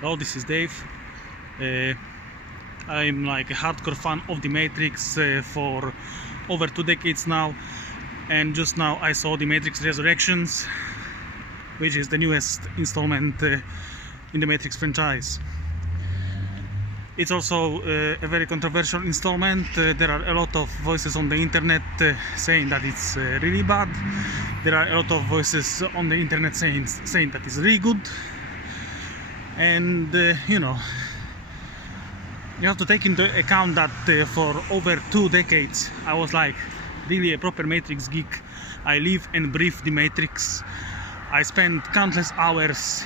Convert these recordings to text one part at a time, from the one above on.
Hello, this is Dave. Uh, I'm like a hardcore fan of The Matrix for over 2 decades now, and just now I saw The Matrix Resurrections, which is the newest installment in the Matrix franchise. It's also a very controversial installment. There are a lot of voices on the internet saying that it's really bad. There are a lot of voices on the internet saying that it's really good. And you have to take into account that for over 2 decades I was like really a proper Matrix geek. I live and breathe the Matrix. I spent countless hours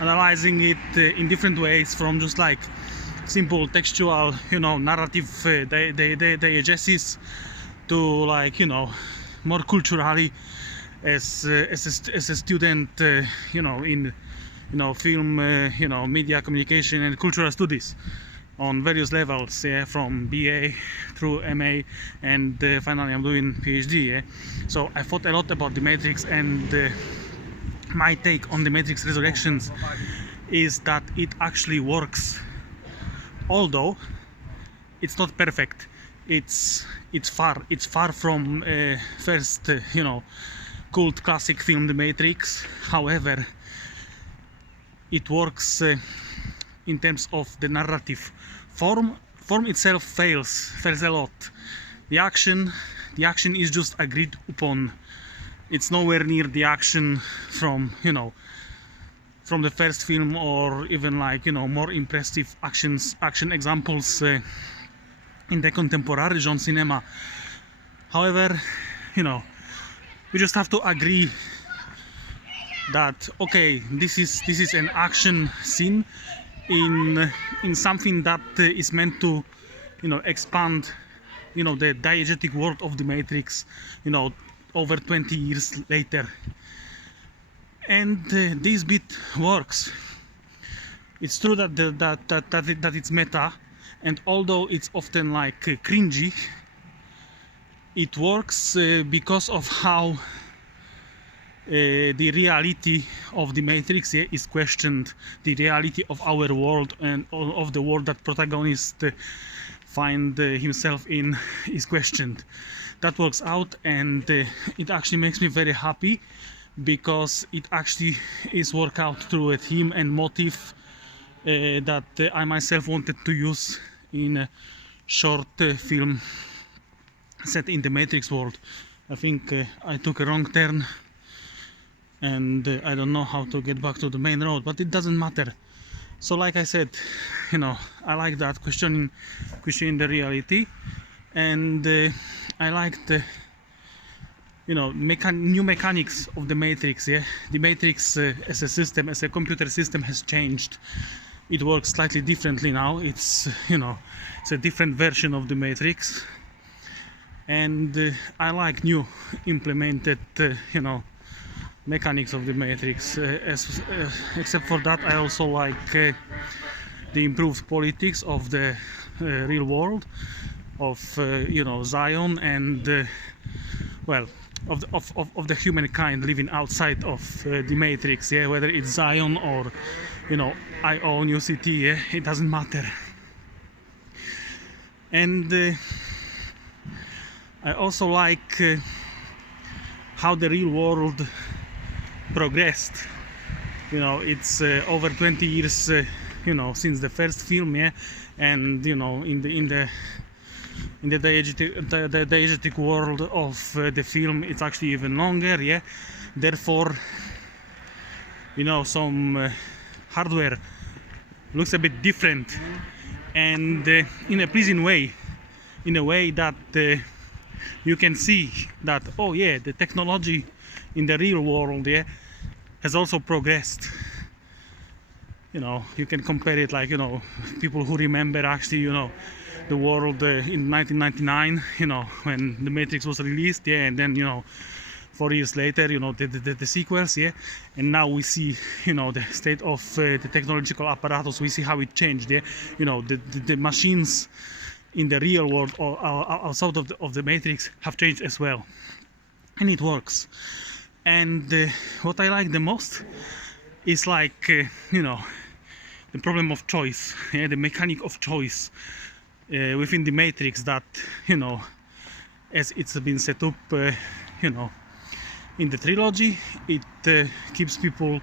analyzing it in different ways, from just like simple textual, narrative diegesis to like, more culturally as a student, in film, media communication and cultural studies on various levels, from BA through MA, and finally I'm doing PhD. So I thought a lot about the Matrix, and my take on the Matrix Resurrections is that it actually works, although it's not perfect. It's far from first cult classic film The Matrix. However, it works in terms of the narrative form. Form itself fails a lot. The action is just agreed upon. It's nowhere near the action from from the first film, or even like more impressive action examples in the contemporary genre cinema. However, we just have to agree that okay, this is an action scene in something that is meant to expand the diegetic world of the Matrix over 20 years later. And this bit works. It's true that it's meta, and although it's often like cringy, it works because of how the reality of the Matrix is questioned. The reality of our world and of the world that protagonist find himself in is questioned. That works out, and it actually makes me very happy, because it actually is worked out through a theme and motive that I myself wanted to use in a short film set in the Matrix world. I think I took a wrong turn, and I don't know how to get back to the main road, but it doesn't matter. So like I said, I like that questioning the reality, and I like the new mechanics of the Matrix. The Matrix as a system, as a computer system, has changed. It works slightly differently now. It's it's a different version of the Matrix, and I like new implemented mechanics of the Matrix. Except for that, I also like the improved politics of the real world, of Zion, and well, of the humankind living outside of the Matrix. Whether it's Zion or IO New City, it doesn't matter. And I also like how the real world progressed. It's over 20 years since the first film, and in the diegetic world of the film, it's actually even longer. Therefore, some hardware looks a bit different, and in a pleasing way, in a way that you can see that, oh yeah, the technology in the real world has also progressed. You can compare it like people who remember actually the world in 1999, when the Matrix was released, and then 4 years later, the sequels, and now we see the state of the technological apparatus. We see how it changed, the machines in the real world or outside of the Matrix have changed as well, and it works. And what I like the most is like the problem of choice, yeah, the mechanic of choice within the Matrix, that, you know, as it's been set up, you know, in the trilogy, it keeps people,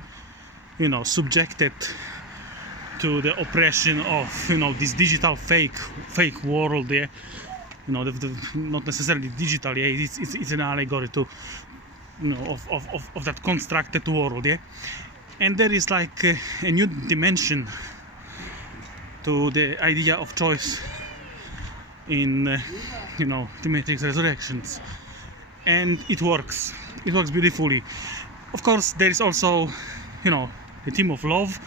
you know, subjected to the oppression of, you know, this digital fake world, yeah, you know, not necessarily digital, yeah, it's an allegory to, you know, of that constructed world, yeah. And there is like a new dimension to the idea of choice in you know, the Matrix Resurrections, and it works beautifully. Of course, there is also, you know, the theme of love.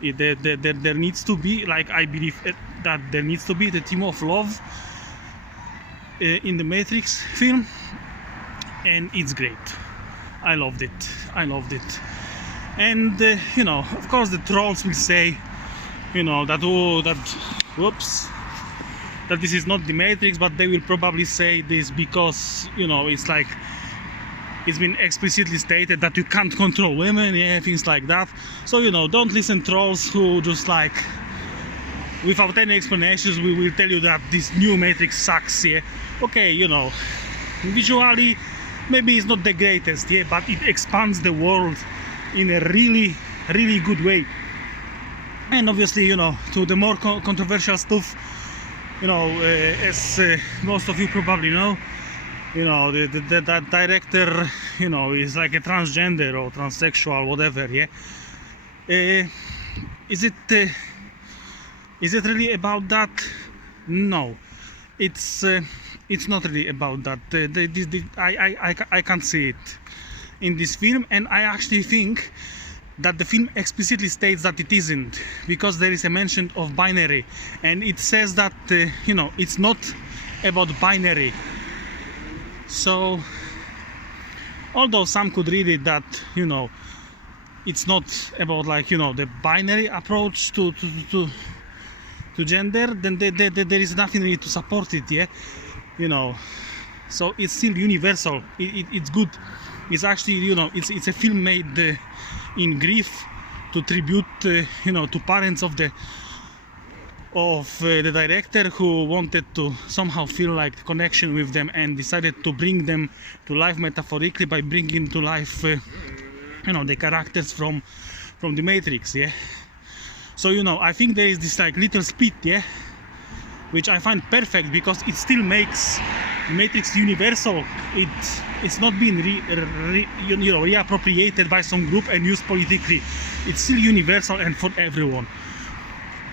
There needs to be, like, I believe that there needs to be the theme of love in the Matrix film, and it's great. I loved it. And you know, of course, the trolls will say, you know, that that this is not the Matrix, but they will probably say this because, you know, it's like, it's been explicitly stated that you can't control women, yeah, things like that. So, you know, don't listen trolls who just, like, without any explanations, we will tell you that this new Matrix sucks, yeah. Okay, you know, visually maybe it's not the greatest, yeah, but it expands the world in a really good way. And obviously, you know, to the more controversial stuff, you know, as most of you probably know, you know, that director, you know, is like a transgender or transsexual, whatever, yeah. Is it really about that? No, it's not really about that. I can't see it in this film, and I actually think that the film explicitly states that it isn't, because there is a mention of binary, and it says that you know, it's not about binary. So although some could read it that, you know, it's not about, like, you know, the binary approach to gender, then there is nothing really to support it, yeah, you know. So it's still universal. It's good. It's actually, you know, it's a film made in grief, to tribute, you know, to parents of the director, who wanted to somehow feel like connection with them, and decided to bring them to life metaphorically by bringing to life, you know, the characters from the Matrix, yeah. So, you know, I think there is this, like, little split, yeah, which I find perfect, because it still makes Matrix universal. It's not being reappropriated by some group and used politically. It's still universal and for everyone.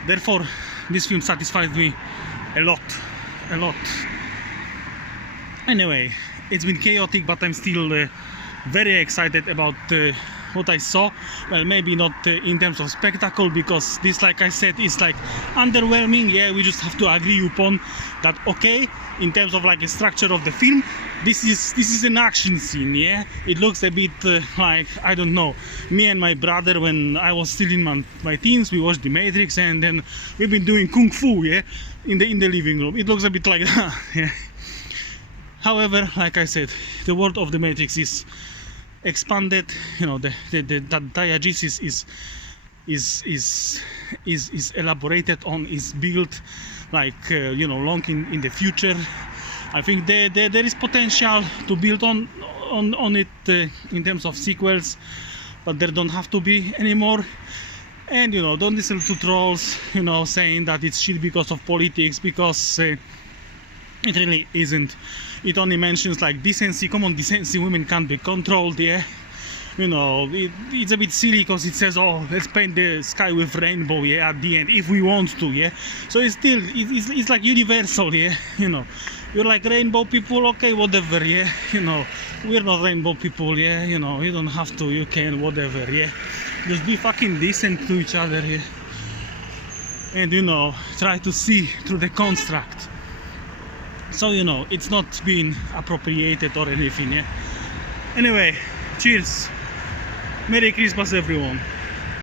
Therefore, this film satisfies me a lot. Anyway, it's been chaotic, but I'm still very excited about what I saw. Well, maybe not in terms of spectacle, because this, like I said, is like underwhelming. Yeah, we just have to agree upon that. Okay, in terms of, like, a structure of the film, this is an action scene. Yeah, it looks a bit like, I don't know, me and my brother, when I was still in my teens, we watched The Matrix, and then we've been doing kung fu, yeah, in the living room. It looks a bit like that. Yeah. However, like I said, the world of The Matrix is expanded. You know, that diegesis is elaborated on, is built, like, you know, long in the future. I think there is potential to build on it in terms of sequels, but there don't have to be anymore. And, you know, don't listen to trolls, you know, saying that it's shit because of politics, because it really isn't. It only mentions, like, decency, common decency. Women can't be controlled, yeah. You know, it's a bit silly, because it says, oh, let's paint the sky with rainbow, yeah, at the end, if we want to, yeah. So it's still, it's like universal, yeah. You know, you're like rainbow people, okay, whatever, yeah. You know, we're not rainbow people, yeah. You know, you don't have to, you can, whatever, yeah. Just be fucking decent to each other, yeah. And, you know, try to see through the construct. So, you know, it's not being appropriated or anything, yeah. Anyway, cheers. Merry Christmas, everyone.